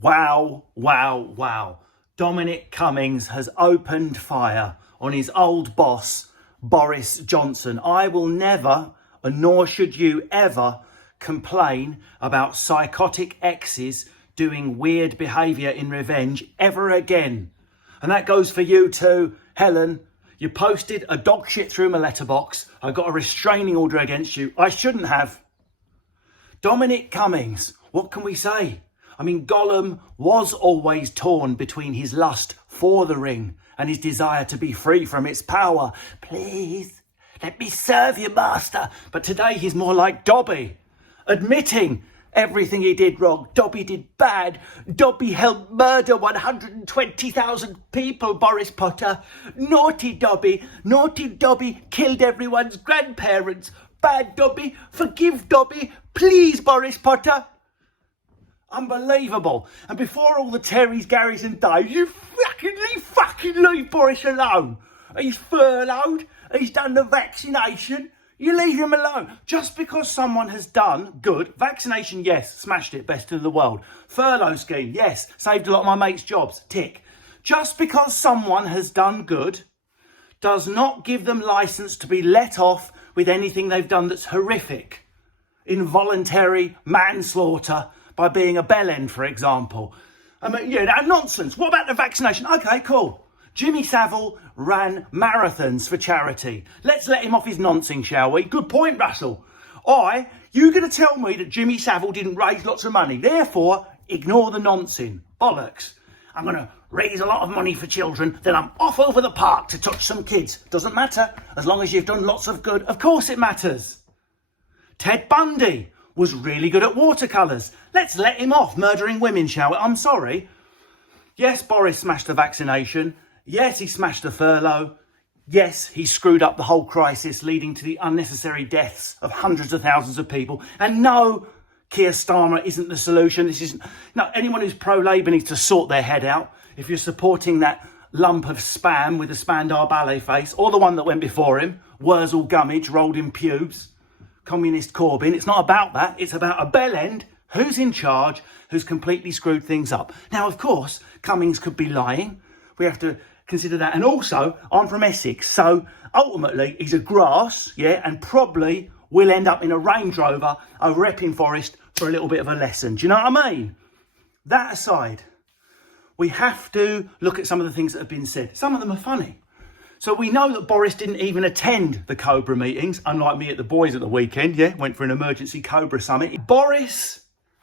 Wow, wow, wow. Dominic Cummings has opened fire on his old boss, Boris Johnson. I will never, and nor should you ever, complain about psychotic exes doing weird behaviour in revenge ever again. And that goes for you too, Helen. You posted a dog shit through my letterbox. I got a restraining order against you. I shouldn't have. Dominic Cummings, what can we say? I mean, Gollum was always torn between his lust for the ring and his desire to be free from its power. Please, let me serve you, master. But today he's more like Dobby, admitting everything he did wrong. Dobby did bad. Dobby helped murder 120,000 people, Boris Potter. Naughty Dobby killed everyone's grandparents. Bad Dobby, forgive Dobby, please, Boris Potter. Unbelievable. And before all the Terrys, Garys and Daves, you fucking leave Boris alone. He's furloughed, he's done the vaccination. You leave him alone. Just because someone has done good, vaccination, yes, smashed it, best in the world. Furlough scheme, yes, saved a lot of my mates' jobs, tick. Just because someone has done good does not give them licence to be let off with anything they've done that's horrific. Involuntary manslaughter by being a bellend, for example. I mean, nonsense. What about the vaccination? Okay, cool. Jimmy Savile ran marathons for charity. Let's let him off his nonsense, shall we? Good point, Russell. You're going to tell me that Jimmy Savile didn't raise lots of money. Therefore, ignore the nonsense. Bollocks. I'm going to raise a lot of money for children, then I'm off over the park to touch some kids. Doesn't matter. As long as you've done lots of good, of course it matters. Ted Bundy was really good at watercolours. Let's let him off murdering women, shall we? I'm sorry. Yes, Boris smashed the vaccination. Yes, he smashed the furlough. Yes, he screwed up the whole crisis, leading to the unnecessary deaths of hundreds of thousands of people. And no, Keir Starmer isn't the solution. Anyone who's pro-Labour needs to sort their head out. If you're supporting that lump of spam with the Spandau ballet face, or the one that went before him, Wurzel Gummidge, rolled in pubes, Communist Corbyn, it's not about that. It's about a bellend who's in charge, who's completely screwed things up. Now, of course, Cummings could be lying. We have to consider that. And also, I'm from Essex, so ultimately he's a grass, and probably will end up in a Range Rover over Epping Forest for a little bit of a lesson. Do you know what I mean? That aside, we have to look at some of the things that have been said. Some of them are funny. So we know that Boris didn't even attend the Cobra meetings, unlike me at the boys at the weekend, went for an emergency Cobra summit. Boris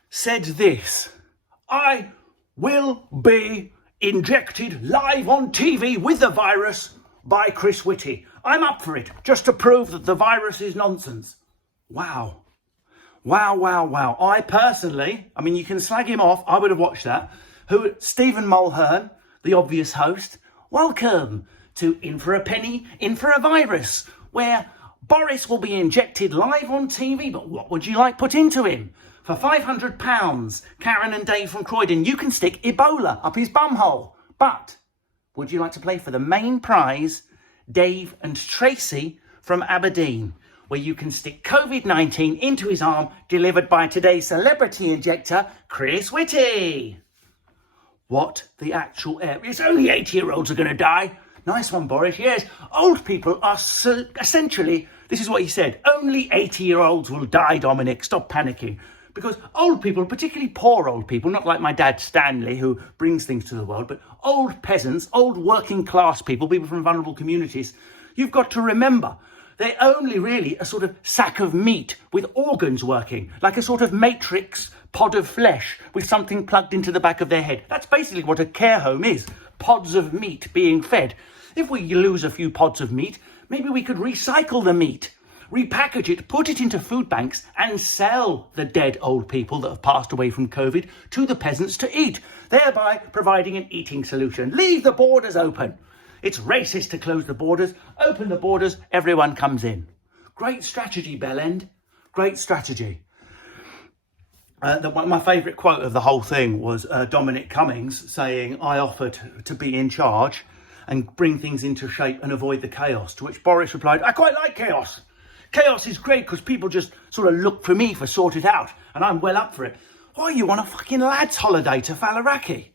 said this: I will be injected live on TV with the virus by Chris Whitty. I'm up for it, just to prove that the virus is nonsense. Wow. I personally, you can slag him off, I would have watched that. Stephen Mulhern, the obvious host, welcome to In for a Penny, In for a Virus, where Boris will be injected live on TV, but what would you like put into him? For £500, Karen and Dave from Croydon, you can stick Ebola up his bumhole. But would you like to play for the main prize, Dave and Tracy from Aberdeen, where you can stick COVID-19 into his arm, delivered by today's celebrity injector, Chris Whitty? What the actual air? It's only 80-year-olds are going to die. Nice one, Boris. Yes, old people are essentially, this is what he said, only 80-year-olds will die, Dominic. Stop panicking. Because old people, particularly poor old people, not like my dad Stanley, who brings things to the world, but old peasants, old working class people from vulnerable communities, you've got to remember, they're only really a sort of sack of meat with organs working, like a sort of matrix pod of flesh with something plugged into the back of their head. That's basically what a care home is, pods of meat being fed. If we lose a few pods of meat, maybe we could recycle the meat, repackage it, put it into food banks and sell the dead old people that have passed away from COVID to the peasants to eat, thereby providing an eating solution. Leave the borders open. It's racist to close the borders. Open the borders, everyone comes in. Great strategy, Bellend. Great strategy. My favourite quote of the whole thing was Dominic Cummings saying, I offered to be in charge and bring things into shape and avoid the chaos. To which Boris replied, I quite like chaos. Chaos is great because people just sort of look for me for sort it out, and I'm well up for it. Why are you on a fucking lads' holiday to Faliraki?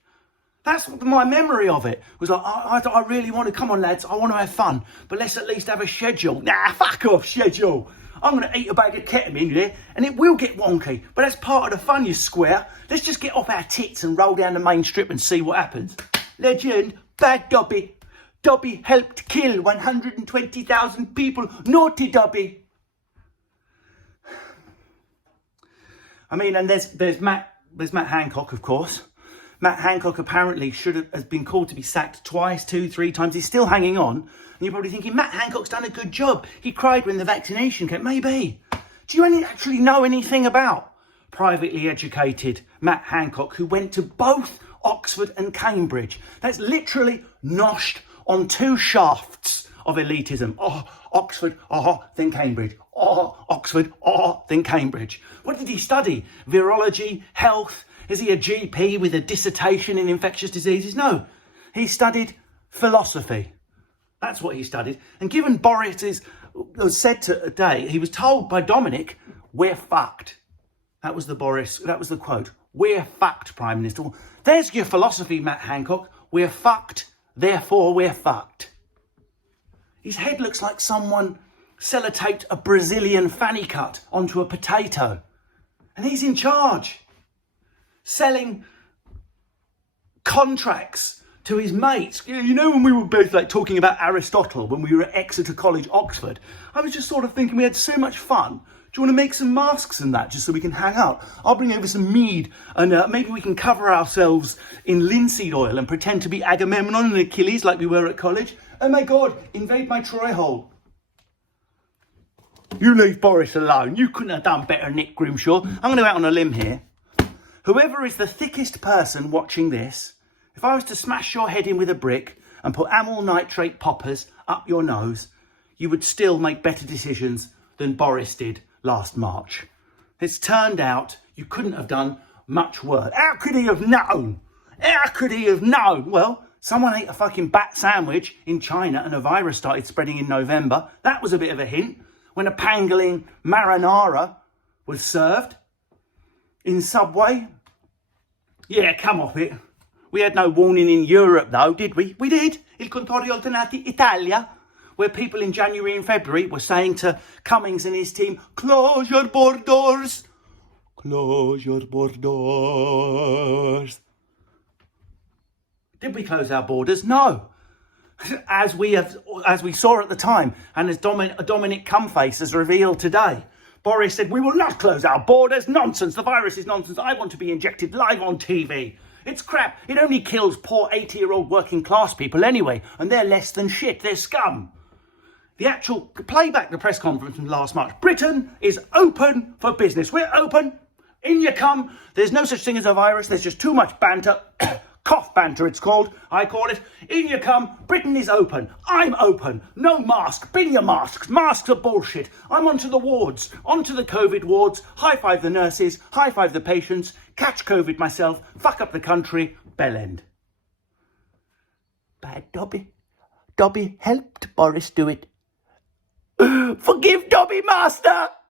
That's my memory of it. Was like, I really want to, come on lads, I want to have fun, but let's at least have a schedule. Nah, fuck off schedule. I'm going to eat a bag of ketamine here, and it will get wonky, but that's part of the fun, you square. Let's just get off our tits and roll down the main strip and see what happens. Legend, bad Dobby. Dobby helped kill 120,000 people. Naughty Dobby. I mean, and there's Matt Hancock, of course. Matt Hancock apparently has been called to be sacked twice, 2-3 times. He's still hanging on. And you're probably thinking, Matt Hancock's done a good job. He cried when the vaccination came. Maybe. Do you actually know anything about privately educated Matt Hancock, who went to both Oxford and Cambridge? That's literally noshed on two shafts of elitism. Oh, Oxford, then Cambridge. Oh, Oxford, then Cambridge. What did he study? Virology, health? Is he a GP with a dissertation in infectious diseases? No, he studied philosophy. That's what he studied. And given Boris was said today, he was told by Dominic, we're fucked. That was the quote. We're fucked, Prime Minister. Well, there's your philosophy, Matt Hancock. We're fucked, therefore we're fucked. His head looks like someone sellotaped a Brazilian fanny cut onto a potato. And he's in charge. Selling contracts to his mates. You know, when we were both like talking about Aristotle when we were at Exeter College, Oxford, I was just sort of thinking we had so much fun. Do you want to make some masks and that just so we can hang out? I'll bring over some mead and maybe we can cover ourselves in linseed oil and pretend to be Agamemnon and Achilles like we were at college. Oh my God, invade my Troy hole. You leave Boris alone. You couldn't have done better, Nick Grimshaw. I'm going to go out on a limb here. Whoever is the thickest person watching this, if I was to smash your head in with a brick and put amyl nitrate poppers up your nose, you would still make better decisions than Boris did last March. It's turned out you couldn't have done much worse. How could he have known? How could he have known? Well, someone ate a fucking bat sandwich in China and a virus started spreading in November. That was a bit of a hint when a pangolin marinara was served in Subway. Yeah, come off it. We had no warning in Europe, though, did we? We did. Il Contorio Alternati Italia, where people in January and February were saying to Cummings and his team, close your borders. Close your borders. Did we close our borders? No. As we saw at the time, and as Dominic Cumface has revealed today, Boris said, we will not close our borders. Nonsense. The virus is nonsense. I want to be injected live on TV. It's crap. It only kills poor 80-year-old working class people anyway, and they're less than shit. They're scum. Play back the press conference from last March. Britain is open for business. We're open. In you come. There's no such thing as a virus. There's just too much banter. Cough banter, it's called. I call it. In you come. Britain is open. I'm open. No mask. Bin your masks. Masks are bullshit. I'm onto the wards. Onto the COVID wards. High five the nurses. High five the patients. Catch COVID myself. Fuck up the country. Bell end. Bad Dobby. Dobby helped Boris do it. Forgive Dobby, master.